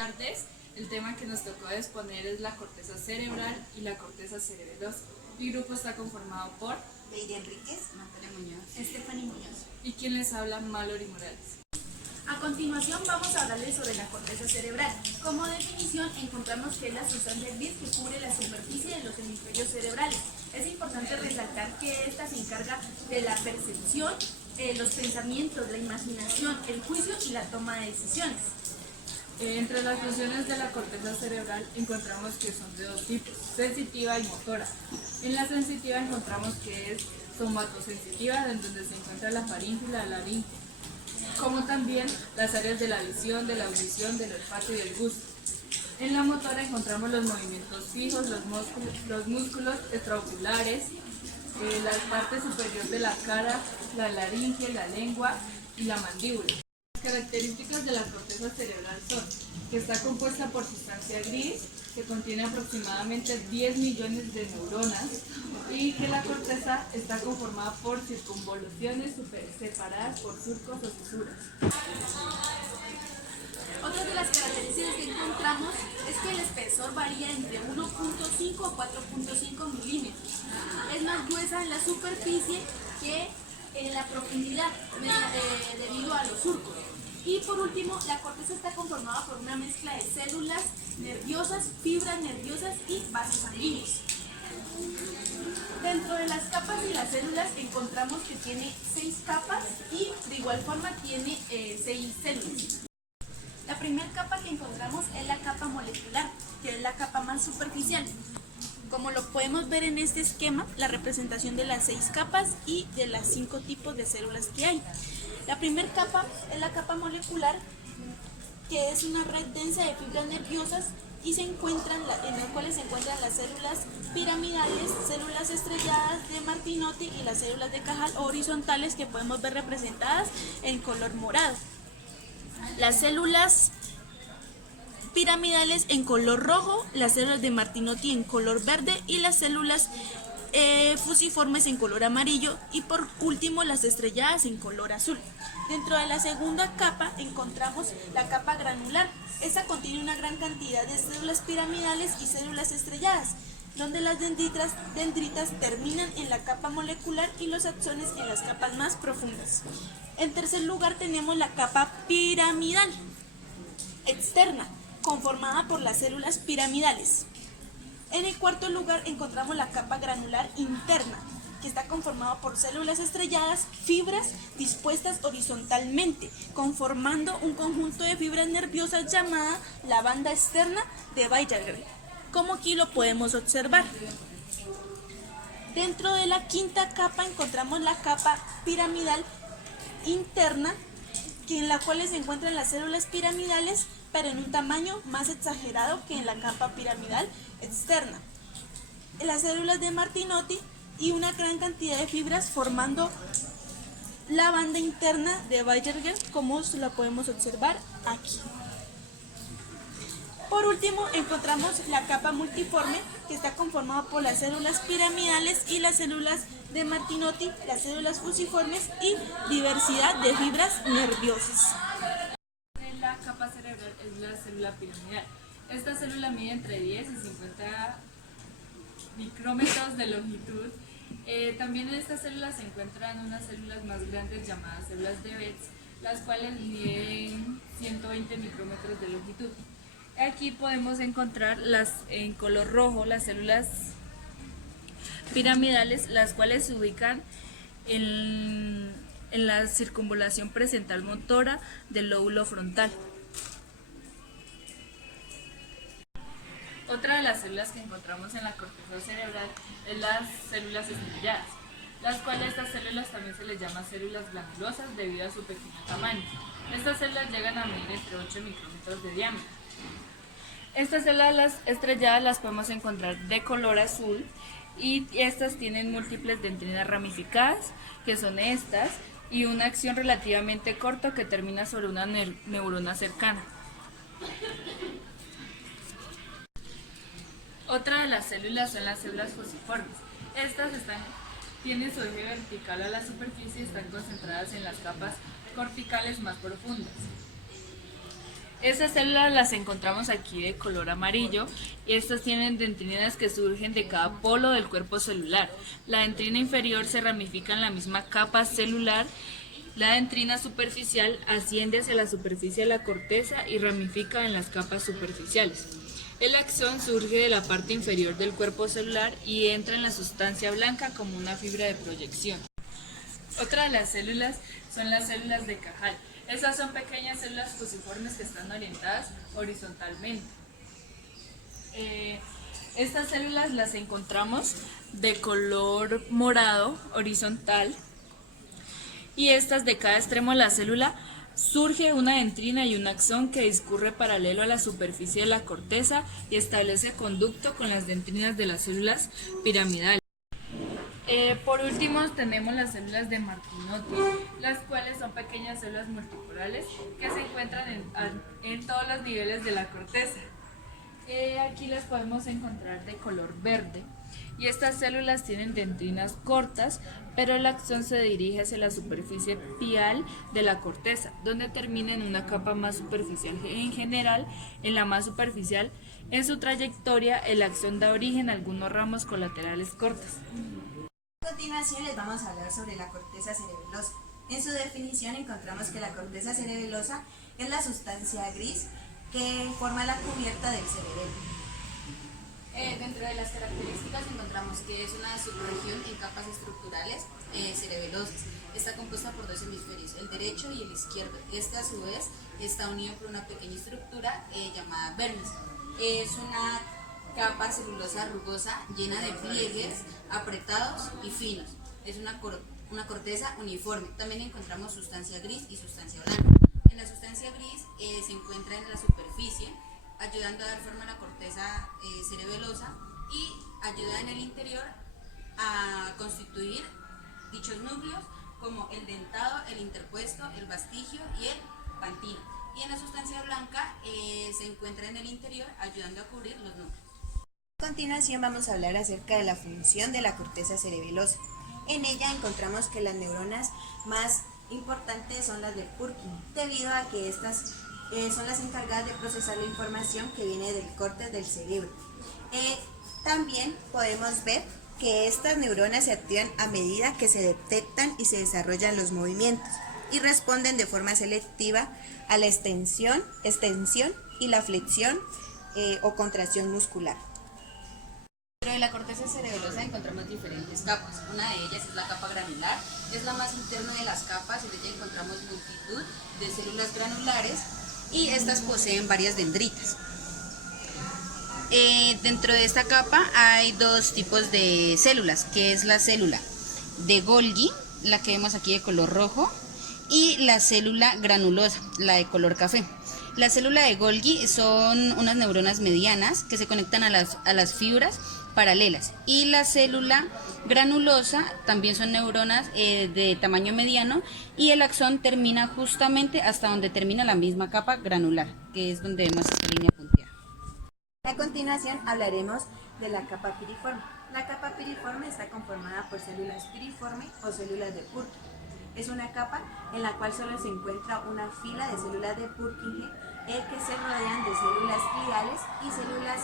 tardes. El tema que nos tocó exponer es la corteza cerebral y la corteza cerebelosa. Mi grupo está conformado por Lady Enríquez, Natalia Muñoz, Stephanie Muñoz. y quien les habla, Mallory Morales. A continuación vamos a hablarles sobre la corteza cerebral. Como definición encontramos que es la sustancia gris que cubre la superficie de los hemisferios cerebrales. Es importante resaltar que esta se encarga de la percepción, los pensamientos, la imaginación, el juicio y la toma de decisiones. Entre las funciones de la corteza cerebral encontramos que son de dos tipos, sensitiva y motora. En la sensitiva encontramos que es somatosensitiva, en donde se encuentra la faringe y la laringe, como también las áreas de la visión, de la audición, del olfato y del gusto. En la motora encontramos los movimientos fijos, los músculos extraoculares, la parte superior de la cara, la laringe, la lengua y la mandíbula. Las características de la corteza cerebral son que está compuesta por sustancia gris, que contiene aproximadamente 10 millones de neuronas, y que la corteza está conformada por circunvoluciones separadas por surcos o fisuras. Otra de las características que encontramos es que el espesor varía entre 1.5 a 4.5 milímetros. Es más gruesa en la superficie que en la profundidad debido a los surcos. Y por último, la corteza está conformada por una mezcla de células nerviosas, fibras nerviosas y vasos sanguíneos. Dentro de las capas y las células encontramos que tiene 6 capas y de igual forma tiene 6 células. La primera capa que encontramos es la capa molecular, que es la capa más superficial. Como lo podemos ver en este esquema, la representación de las 6 capas y de las 5 tipos de células que hay. La primera capa es la capa molecular, que es una red densa de fibras nerviosas y en las cuales se encuentran las células piramidales, células estrelladas de Martinotti y las células de Cajal horizontales, que podemos ver representadas en color morado. Las células piramidales en color rojo, las células de Martinotti en color verde y las células fusiformes en color amarillo, y por último las estrelladas en color azul. Dentro de la segunda capa encontramos la capa granular. Esta contiene una gran cantidad de células piramidales y células estrelladas, donde las dendritas terminan en la capa molecular y los axones en las capas más profundas. En tercer lugar tenemos la capa piramidal externa, conformada por las células piramidales. En el cuarto lugar encontramos la capa granular interna, que está conformada por células estrelladas, fibras dispuestas horizontalmente, conformando un conjunto de fibras nerviosas llamada la banda externa de Weiergren, como aquí lo podemos observar. Dentro de la quinta capa encontramos la capa piramidal interna, en la cual se encuentran las células piramidales, pero en un tamaño más exagerado que en la capa piramidal externa. Las células de Martinotti y una gran cantidad de fibras formando la banda interna de Weiergren, como la podemos observar aquí. Por último, encontramos la capa multiforme, que está conformada por las células piramidales y las células de Martinotti, las células fusiformes y diversidad de fibras nerviosas. La capa cerebral es la célula piramidal. Esta célula mide entre 10 y 50 micrómetros de longitud. También en esta célula se encuentran unas células más grandes llamadas células de Betz, las cuales miden 120 micrómetros de longitud. Aquí podemos encontrar en color rojo las células piramidales, las cuales se ubican en la circunvalación presental motora del lóbulo frontal. Otra de las células que encontramos en la corteza cerebral es las células estrelladas, las cuales estas células también se les llama células glandulosas debido a su pequeño tamaño. Estas células llegan a medir entre 8 micrómetros de diámetro. Estas células estrelladas las podemos encontrar de color azul, y estas tienen múltiples dendritas ramificadas, que son estas, y una acción relativamente corta que termina sobre una neurona cercana. Otra de las células son las células fusiformes. Estas tienen su eje vertical a la superficie y están concentradas en las capas corticales más profundas. Estas células las encontramos aquí de color amarillo y estas tienen dendrinas que surgen de cada polo del cuerpo celular. La dendrina inferior se ramifica en la misma capa celular. La dendrina superficial asciende hacia la superficie de la corteza y ramifica en las capas superficiales. El axón surge de la parte inferior del cuerpo celular y entra en la sustancia blanca como una fibra de proyección. Otra de las células son las células de Cajal. Estas son pequeñas células fusiformes que están orientadas horizontalmente. Estas células las encontramos de color morado horizontal y estas de cada extremo de la célula surge una dendrina y un axón que discurre paralelo a la superficie de la corteza y establece conducto con las dendrinas de las células piramidales. Por último tenemos las células de Martinotti, las cuales son pequeñas células multiporales que se encuentran en todos los niveles de la corteza. Aquí las podemos encontrar de color verde y estas células tienen dendrinas cortas, pero el axón se dirige hacia la superficie pial de la corteza, donde termina en una capa más superficial. En general, en la más superficial, en su trayectoria, el axón da origen a algunos ramos colaterales cortos. A continuación les vamos a hablar sobre la corteza cerebelosa. En su definición encontramos que la corteza cerebelosa es la sustancia gris que forma la cubierta del cerebelo. Dentro de las características encontramos que es una subregión en capas estructurales cerebelosas. Está compuesta por dos hemisferios, el derecho y el izquierdo. Este a su vez está unido por una pequeña estructura llamada vermis. Es una capa celulosa rugosa llena de pliegues apretados y finos. Es una corteza uniforme. También encontramos sustancia gris y sustancia blanca. En la sustancia gris se encuentra en la superficie, ayudando a dar forma a la corteza cerebelosa y ayuda en el interior a constituir dichos núcleos como el dentado, el interpuesto, el vastigio y el pantino. Y en la sustancia blanca se encuentra en el interior ayudando a cubrir los núcleos. A continuación vamos a hablar acerca de la función de la corteza cerebelosa. En ella encontramos que las neuronas más importantes son las de Purkinje, debido a que estas son las encargadas de procesar la información que viene del córtex del cerebro. También podemos ver que estas neuronas se activan a medida que se detectan y se desarrollan los movimientos y responden de forma selectiva a la extensión y la flexión o contracción muscular. Dentro de la corteza cerebelosa encontramos diferentes capas. Una de ellas es la capa granular, es la más interna de las capas. En ella encontramos multitud de células granulares y estas poseen varias dendritas. Dentro de esta capa hay dos tipos de células, que es la célula de Golgi, la que vemos aquí de color rojo, y la célula granulosa, la de color café. La célula de Golgi son unas neuronas medianas que se conectan a las fibras paralelas, y la célula granulosa también son neuronas de tamaño mediano, y el axón termina justamente hasta donde termina la misma capa granular, que es donde vemos esta línea punteada. A continuación hablaremos de la capa piriforme. La capa piriforme está conformada por células piriforme o células de Purkinje. Es una capa en la cual solo se encuentra una fila de células de Purkinje que se rodean de células gliales y células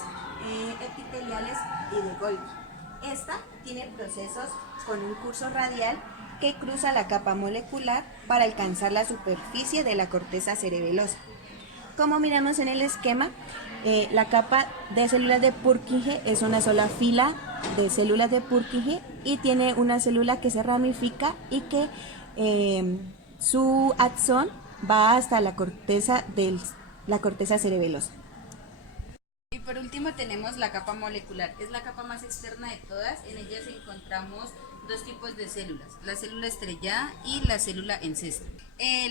epiteliales y de Golgi. Esta tiene procesos con un curso radial que cruza la capa molecular para alcanzar la superficie de la corteza cerebelosa. Como miramos en el esquema, la capa de células de Purkinje es una sola fila de células de Purkinje y tiene una célula que se ramifica y que su axón va hasta la corteza cerebelosa. Y por último tenemos la capa molecular, es la capa más externa de todas. En ella encontramos dos tipos de células, la célula estrellada y la célula en cesta.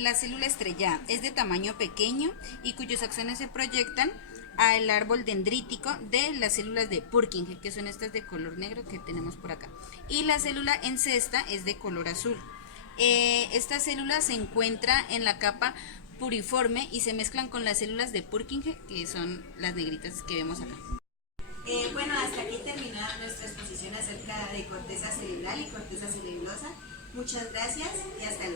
La célula estrellada es de tamaño pequeño y cuyos axones se proyectan al árbol dendrítico de las células de Purkinje, que son estas de color negro que tenemos por acá. Y la célula en cesta es de color azul. Esta célula se encuentra en la capa puriforme y se mezclan con las células de Purkinje, que son las negritas que vemos acá. Bueno, hasta aquí termina nuestra exposición acerca de corteza cerebral y corteza cerebelosa. Muchas gracias y hasta luego.